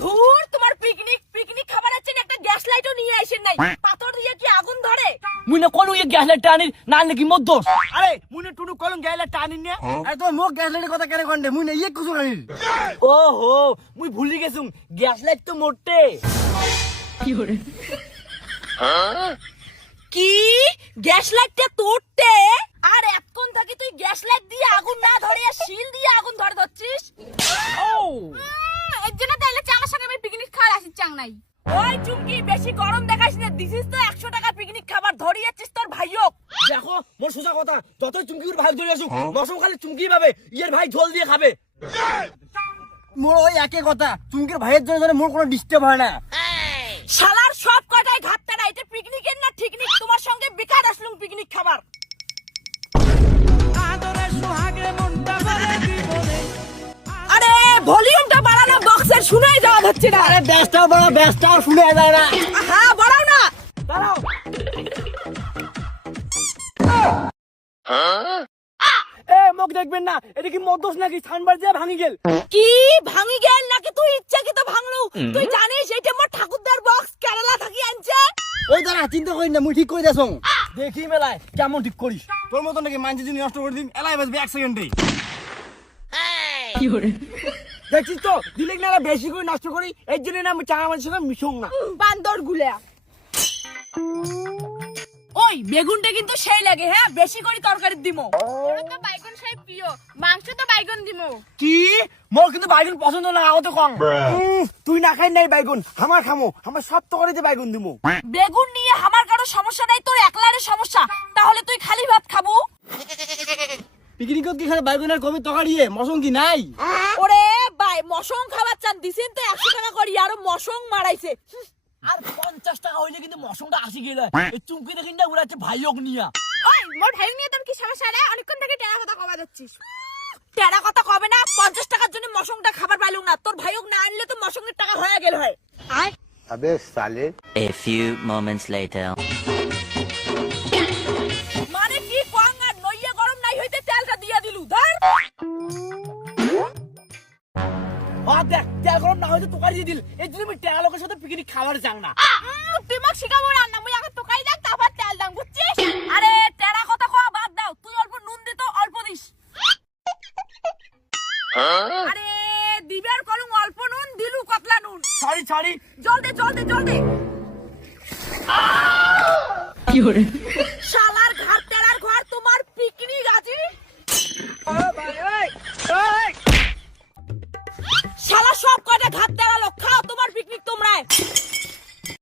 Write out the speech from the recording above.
ধুর তোমার picnic picnic খাবারের জন্য একটা গ্যাস লাইটও নিয়ে আসেন নাই। পাথর দিয়ে কি আগুন ধরে? মুই না কোন ইয়ে গ্যাস লাইট টানি না নাকি মোর আরে মুনে টুনু কলম গাইলা টানি নে। আরে তো মোক গ্যাস লাইটের কথা কেন কন্ডে মুই না ইয়ে কুসু গাইল ও হো মুই ভুলি গেছুম গ্যাস লাইট তো মোটে। কি গ্যাস লাইটটা তোরতে আর এতক্ষণ থাকি তুই গ্যাস লাইট দিয়ে আগুন না ধরে আর শিল দিয়ে আগুন ধরে ধরছিস ও এর জন্য তাইলে চাঙার সঙ্গে আমি পিকনিক খাওয়ার আসি চাং নাই। ওই চুমকি বেশি গরম দেখাস না। দিছিস তো একশো টাকা পিকনিক খাবার। ধরি যাচ্ছিস তোর ভাইও দেখো মোর সোজা কথা যতই চুমকির ভাই ধরে আসুক মশম খালি চুমকি পাবে ইয়ের ভাই ঝোল দিয়ে খাবে। মোর ওই একই কথা চুমকির ভাইয়ের জন্য মোর কোনো ডিস্টার্ব হয় না। শালার যাওয়া হচ্ছে না। আরে ব্যাসটাও বড় ব্যাসটাও শুনে যায় না। হ্যাঁ বাড়াও না। দাঁড়াও। এ মুখ দেখবেন না। এটা কি মদ দোষ নাকি সানবার দিয়ে ভাঙি গেল। কি? ভাঙি গেল নাকি? তুই ইচ্ছাকৃত ভাঙলু? তুই জানিস এইটা মোর ঠাকুরদার বক্স কেরালা থাকি আনছে? ওই দাঁড়া চিন্তা করি না মুই ঠিক করে দেছো দেখি মেলায় কেমন ঠিক করিস। তোর মতো নাকি মানছি যদি নষ্ট করে দিন এলাই বাজবে এক সেকেন্ডে দেখছিস তো? দিলে না বেশি করে নষ্ট করি এর জন্য না আমি চাঙা মানুষের সঙ্গে মিশং না। বান্দরগুলা। ওই বেগুনটা কিন্তু সেই লাগে হ্যাঁ? বেশি করে তরকারি দিমো। তো বাইগন সাই প্রিয় মাংস তো বাইগন দিমু। কি? মোর কিন্তু বাইগুন পছন্দ না আগত কম। তুই না খাই নাই বাইগুন আমার খামো আমার সব তরকারিতে বাইগুন দিমু। বেগুন নিয়ে আমার কারও সমস্যা নাই তোর একলারে সমস্যা। তাহলে তুই খালি ভাত খাব। পিকনিকত কি খালি বাইগুনের কবি তকারিয়ে মশং কি নাই? মশং খাবার চান দিছেন তো একশো টাকা করি আরও মশং মারাইছে। আর পঞ্চাশ টাকা হইলে কিন্তু মশংটা আসি গেলে। হ্যাঁ। চুমকিতে কিন্তু উড়াচ্ছে ভাইয়ক নিয়া। ওই মোর ভাইয়ক নিয়ে তোর কি সমস্যা রে? অনেকক্ষণ থেকে টেরা কথা কবা যাচ্ছিস। টেরা কথা কবে না? পঞ্চাশ টাকার জন্য মশংটা খাবার পাইলুক না। তোর ভাইয়ক না আনলে তো মশংয়ের টাকা হয়ে গেল হয়। আয়। আবে সালে। এ ফিউ মোমেন্টস লেটার আর দেখ তেল গরম না হয়তো তোকারি দিয়ে দিল এই জন্য আমি লোকের সাথে পিকনিক খাবার চাং না। তুই মোক শিখাবো রান্না। মুই আগে তোকাই দেখ তারপর তেল দাম বুঝছিস? আরে টেরা কথা বাদ দাও। তুই অল্প নুন দে তো অল্প দিস। আরে দিবার কলম অল্প নুন দিলু কতলা নুন। সরি সরি জল দে জল দে জল